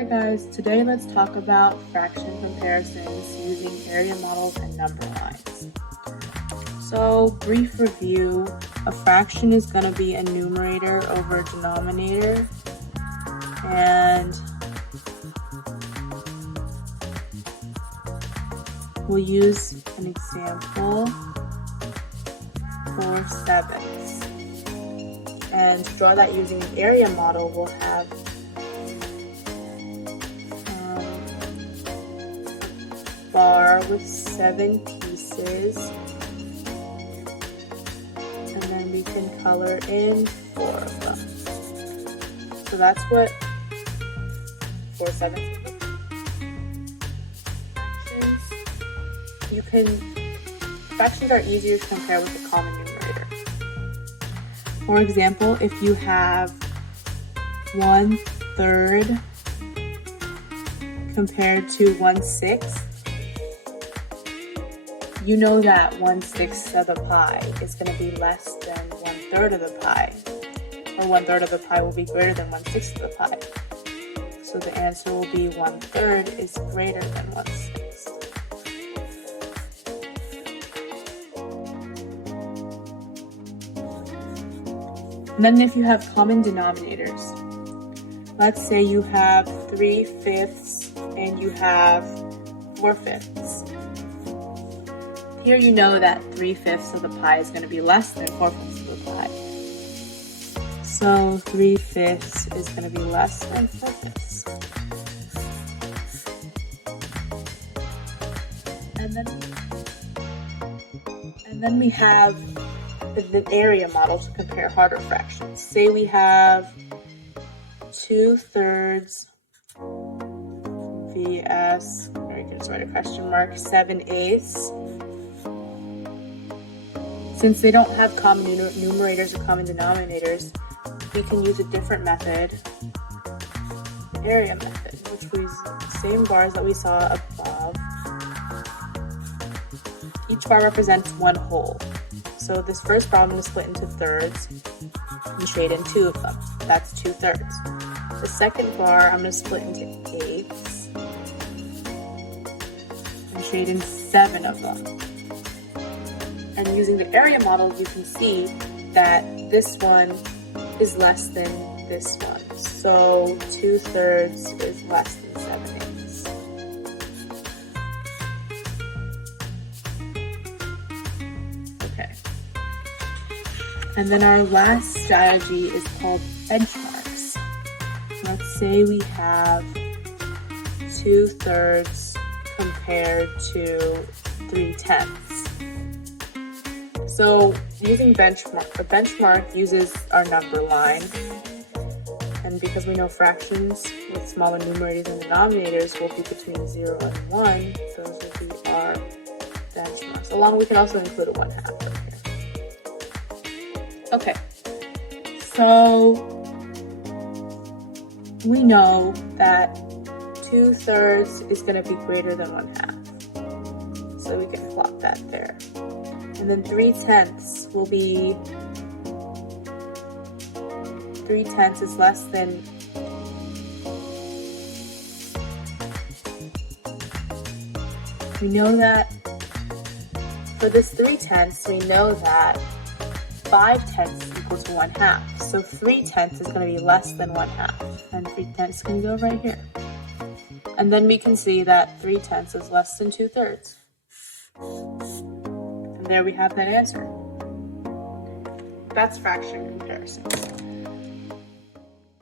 Hi guys, today let's talk about fraction comparisons using area models and number lines. So, brief review, a fraction is going to be a numerator over a denominator, and we'll use an example for sevenths. And to draw that using an area model, we'll have bar with 7 pieces, and then we can color in 4 of them. So that's what 4 sevenths is. Fractions are easier to compare with a common numerator. For example, if you have 1/3 compared to 1/6, you know that 1/6 of the pie is going to be less than 1/3 of the pie, or 1/3 of the pie will be greater than 1/6 of the pie. So the answer will be 1/3 is greater than 1/6. And then if you have common denominators, let's say you have 3/5 and you have 4/5. Here you know that 3/5 of the pie is going to be less than 4/5 of the pie. So 3/5 is going to be less than 4/5. And then we have the area model to compare harder fractions. Say we have 2/3 vs, or you can just write a question mark, 7/8. Since they don't have common numerators or common denominators, we can use a different method, the area method, which was the same bars that we saw above. Each bar represents one whole. So this first bar I'm going to split into thirds and shade in 2 of them. That's 2/3. The second bar I'm going to split into 8ths and shade in 7 of them. And using the area model, you can see that this one is less than this one. So 2/3 is less than 7/8. Okay. And then our last strategy is called benchmarks. Let's say we have 2/3 compared to 3/10. So using a benchmark uses our number line. And because we know fractions with smaller numerators and denominators will be between 0 and 1, those will be our benchmarks. We can also include a 1/2 right here. Okay, so we know that 2/3 is going to be greater than 1/2. So we can plot that there. And then 3/10 will be, 3/10 is less than, we know that for this 3/10, we know that 5/10 is equal to 1/2. So 3/10 is going to be less than 1/2. And 3/10 can go right here. And then we can see that 3/10 is less than 2/3. And there we have that answer. That's fraction comparisons.